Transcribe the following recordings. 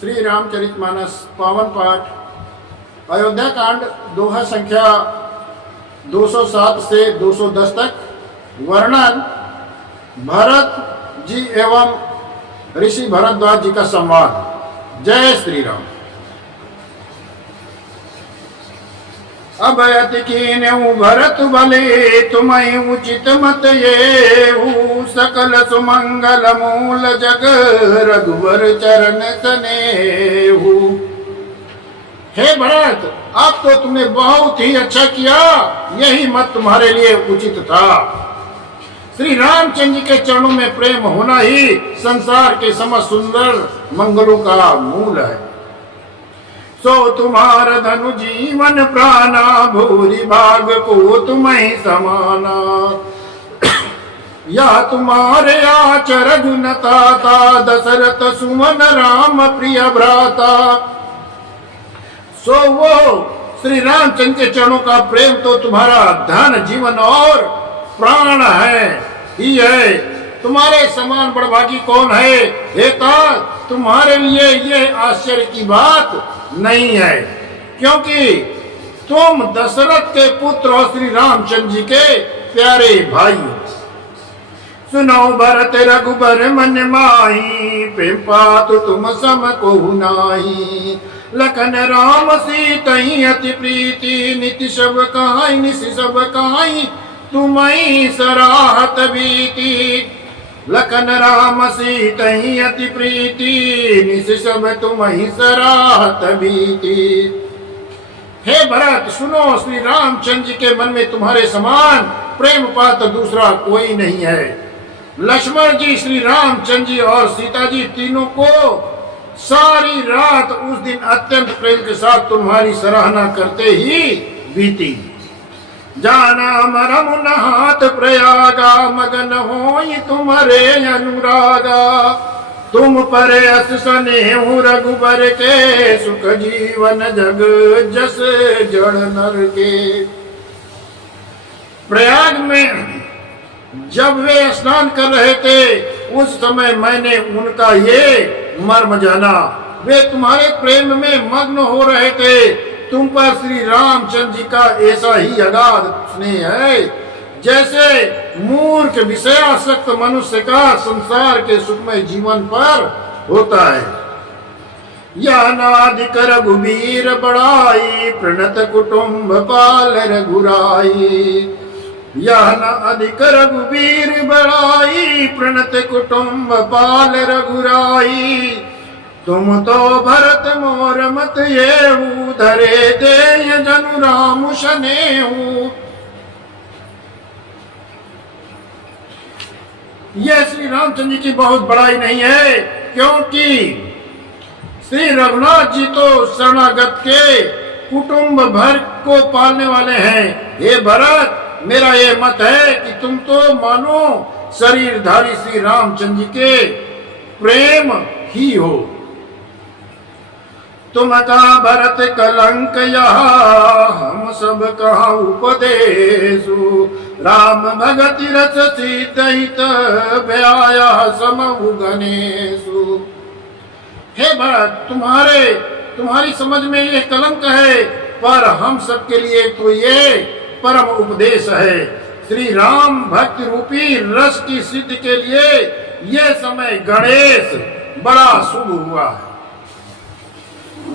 श्री रामचरितमानस पावन पाठ अयोध्या कांड दोहा संख्या 207 से 210 तक। वर्णन भरत जी एवं ऋषि भरद्वाज जी का संवाद। जय श्री राम। अब अति कीन्यु भरत भले तुम्हें उचित मत ये सकल सुमंगल मूल जग रघुवर चरण तनेहु। हे भरत, अब तो तुमने बहुत ही अच्छा किया, यही मत तुम्हारे लिए उचित था। श्री रामचंद्र जी के चरणों में प्रेम होना ही संसार के समस्त सुंदर मंगलों का मूल है। सो तुम्हारा धनु जीवन प्राणा भूरि भाग को तुम्हें समाना। या तुम्हारे आचर जुनता था दशरथ सुमन राम प्रिय भ्राता। सो वो श्री रामचंद्र के चरणों का प्रेम तो तुम्हारा धन जीवन और प्राण है ही है। तुम्हारे समान बड़भागी कौन है? हेता तुम्हारे लिए ये आश्चर्य की बात नहीं है, क्योंकि तुम दशरथ के पुत्र और श्री रामचंद्र जी के प्यारे भाई हो। सुनो भरत रघुबर मन माही, प्रेम पातु तुम सम को नाही। लखन राम सीतहि अति प्रीति, निति सब कहाई निशि सब कहाई तुम्हि सराहत बीती। लखन राम सीतहि अति प्रीति, निशि सब तुम्हि सराहत बीती। हे भरत, सुनो, श्री रामचंद्र जी के मन में तुम्हारे समान प्रेम पात्र दूसरा कोई नहीं है। लक्ष्मण जी, श्री रामचंद्र जी और सीता जी तीनों को सारी रात उस दिन अत्यंत प्रेम के साथ तुम्हारी सराहना करते ही बीती। जाना मरम नहात प्रयागा, मगन होई तुम्हारे अनुरागा। तुम पर अस स्नेहु रघुबर के, सुख जीवन जग जस जड़ नर के। प्रयाग में जब वे स्नान कर रहे थे, उस समय मैंने उनका ये मर्म जाना। वे तुम्हारे प्रेम में मग्न हो रहे थे। तुम पर श्री रामचंद्र जी का ऐसा ही अगाध स्नेह है, जैसे मूर्ख विषयासक्त मनुष्य का संसार के सुखमय जीवन पर होता है। या नादिक रघुबीर बड़ाई, प्रणत कुटुंब पाल रघुराई। यह न अधिक रघुबीर बड़ाई, प्रणत कुटुंब पाल रघुराई। तुम तो भरत मोर मत येहू, धरे दे जनु राम शनेहू। यह श्री रामचंद्र जी की बहुत बड़ाई नहीं है, क्योंकि श्री रघुनाथ जी तो शरणागत के कुटुंब भर को पालने वाले हैं। हे भरत, मेरा ये मत है कि तुम तो मानो शरीरधारी श्री रामचंद्र जी के प्रेम ही हो। तुम कहा भरत कलंक यहाँ, हम सब कहा उपदेशु। राम भगति रस सीत व्याया समहु गणेशु। हे भरत, तुम्हारी समझ में ये कलंक है, पर हम सबके लिए तो ये परम उपदेश है। श्री राम भक्ति रूपी रस की सिद्धि के लिए यह समय गणेश बड़ा शुभ हुआ है।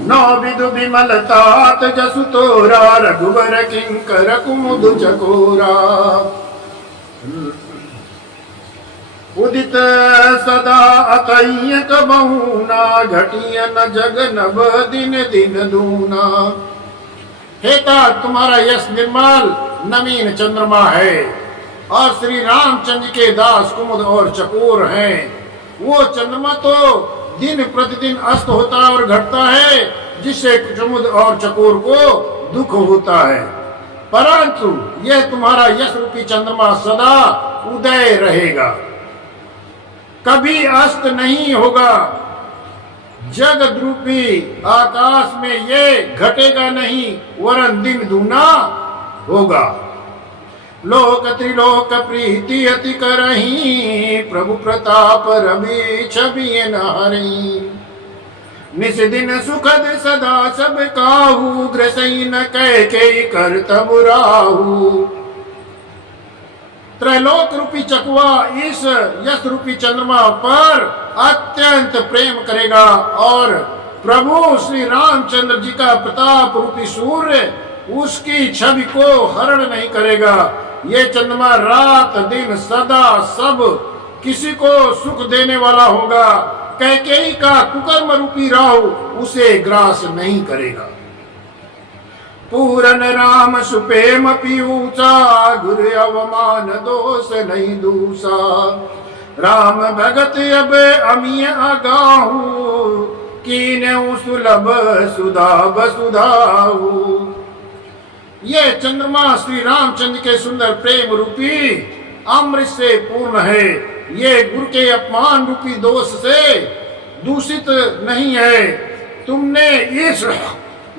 नौ विदु विमल तात जसु तोरा, रघुवर किंकर कुमुद चकोरा। उदित सदा अतय्य कबहुना, घटिय न जग नभ दिन दिन दूना। हेता तुम्हारा यश निर्मल नवीन चंद्रमा है, और श्री रामचंद्र के दास कुमुद और चकोर हैं। वो चंद्रमा तो दिन प्रतिदिन अस्त होता है और घटता है, जिससे कुमुद और चकोर को दुख होता है, परंतु यह तुम्हारा यश रूपी चंद्रमा सदा उदय रहेगा, कभी अस्त नहीं होगा। जगत रूपी आकाश में ये घटेगा नहीं, वरन दिन दूना होगा। लोक त्रिलोक प्रीति अति करही, प्रभु प्रताप रवि छवि नारी। निस दिन सुखद सदा सब काहू, ग्रसई न कह के कर तब राहू। त्रैलोक रूपी चकवा इस यश रूपी चंद्रमा पर अत्यंत प्रेम करेगा और प्रभु श्री रामचंद्र जी का प्रताप रूपी सूर्य उसकी छवि को हरण नहीं करेगा। ये चंद्रमा रात दिन सदा सब किसी को सुख देने वाला होगा। कैकेयी का कुकर्म रूपी राहु उसे ग्रास नहीं करेगा। पूरन राम सुपेम पीऊचा, गुरु अवमान दोष नहीं दूसा। राम भगत अब अमीय आगाहू, कीन्यऊ सुलभ सुधा बसुधाहू। ये चंद्रमा श्री रामचंद्र के सुंदर प्रेम रूपी अमृत से पूर्ण है। ये गुरु के अपमान रूपी दोष से दूषित नहीं है। तुमने इस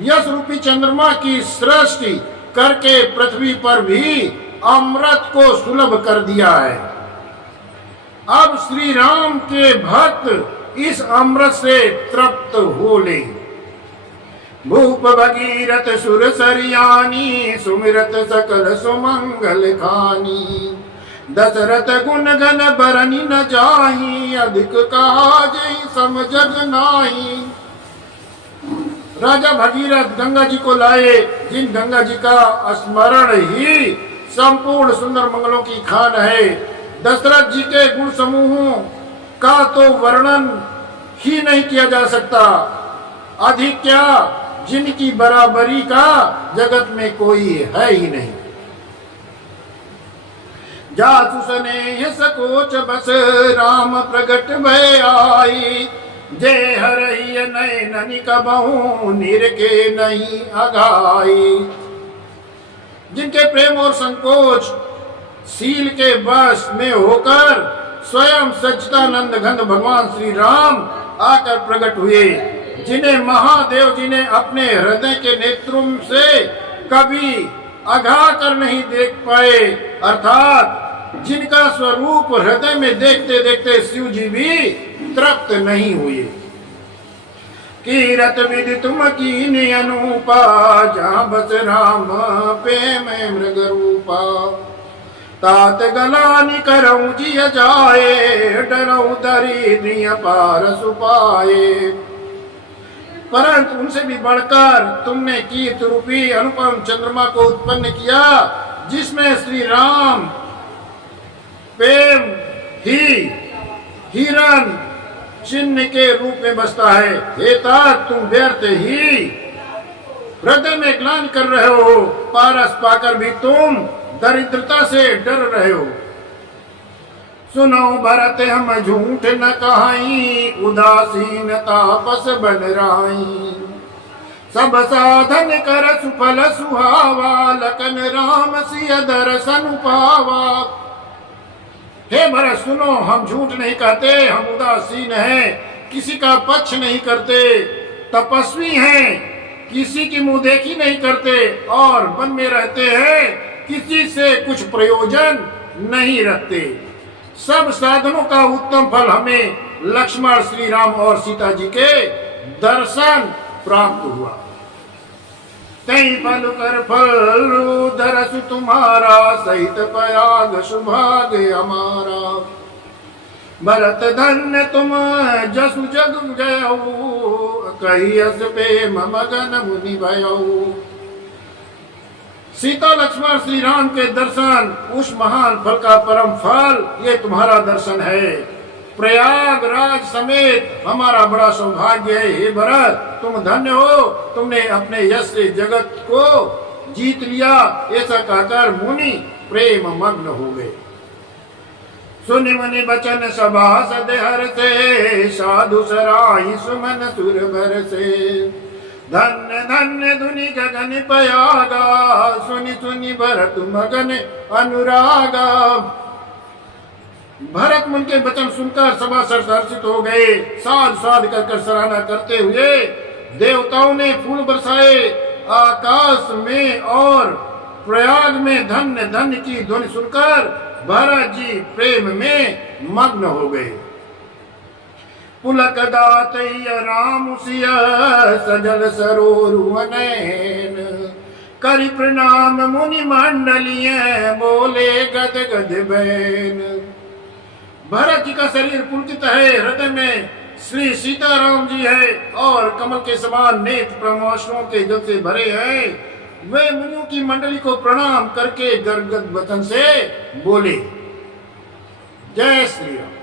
यश रूपी चंद्रमा की सृष्टि करके पृथ्वी पर भी अमृत को सुलभ कर दिया है। अब श्री राम के भक्त इस अमृत से तृप्त हो ले। भूप भगीरथ सुर सरियानी, सुमिरत सकल सुमंगल खानी। दशरथ गुण गण बरनी न जाही, अधिक काज सम जग नाही। राजा भगीरथ गंगा जी को लाए, जिन गंगा जी का स्मरण ही संपूर्ण सुंदर मंगलों की खान है। दशरथ जी के गुण समूहों का तो वर्णन ही नहीं किया जा सकता, अधिक क्या जिनकी बराबरी का जगत में कोई है ही नहीं। जासु स्नेह सकोच बस राम प्रगट भय आई, जय हरय नयन निकबहु निरखे नहीं अघाई। जिनके प्रेम और संकोच सील के वश में होकर स्वयं सच्चिदानंद घन भगवान श्री राम आकर प्रकट हुए, जिन्हें महादेव जी ने अपने हृदय के नेत्रों से कभी अघा कर नहीं देख पाए, अर्थात जिनका स्वरूप हृदय में देखते देखते शिव जी भी तृप्त नहीं हुए। कीरत विधि तुम कीनी अनूपा, जहाँ बस राम प्रेम मृग रूपा। तात गलानी करऊं जिय जाए, डरऊं दरिद्रिय पार सुपाए। परंतु उनसे भी बढ़कर तुमने कीर्त रूपी अनुपम चंद्रमा को उत्पन्न किया, जिसमें श्री राम प्रेम ही हिरण चिन्ह के रूप में बसता है। हे तात, तुम व्यर्थ ही हृदय में ग्लानि कर रहे हो, पारस पाकर भी तुम दरिद्रता से डर रहे हो। सुनो भरत हम झूठ न कहाई, उदासीन तापस बन राई। सब साधन कर सुफल सुहावा, लखन राम सिय दर्शन पावा। हे भरत सुनो, हम झूठ नहीं कहते, हम उदासीन हैं, किसी का पक्ष नहीं करते, तपस्वी हैं, किसी की मुंह देखी नहीं करते और वन में रहते हैं, किसी से कुछ प्रयोजन नहीं रखते। सब साधनों का उत्तम फल हमें लक्ष्मण श्री राम और सीता जी के दर्शन प्राप्त हुआ। तई फल कर फल दरस तुम्हारा, सहित पयाग सुभाग्य हमारा। भरत धन्य तुम जसु जग जयऊ, कहियस प्रेम मगन मुनि भयऊ। सीता लक्ष्मण श्री राम के दर्शन उस महान फल का परम फल, ये तुम्हारा दर्शन है। प्रयागराज समेत हमारा बड़ा सौभाग्य है। हे भरत, तुम धन्य हो, तुमने अपने यश से जगत को जीत लिया। ऐसा कहकर मुनि प्रेम मग्न हो गए। सुनि मुनि बचन सभा सदहर से, साधु सराही सुमन सुर भर से। धन्य धन्य धुनि गगन पयागा, सुनि सुनि भरत मगन अनुरागा। भरत मुनि के वचन सुनकर सभा हर्षित हो गए। साध साध कर सराहना करते हुए देवताओं ने फूल बरसाए आकाश में और प्रयाग में धन्य धन्य की ध्वनि सुनकर भरत जी प्रेम में मग्न हो गए। पुलक दातैय राम सिय सजल सरोरुवनैन करि प्रणाम मुनि मंडलिय बोले गद गद बैन। भरत जी का शरीर पुलकित है, हृदय में श्री सीताराम जी है और कमल के समान नेत्र परमाशुओं के जल से भरे हैं। वे मुनियों की मंडली को प्रणाम करके गदगद वचन से बोले, जय श्री राम।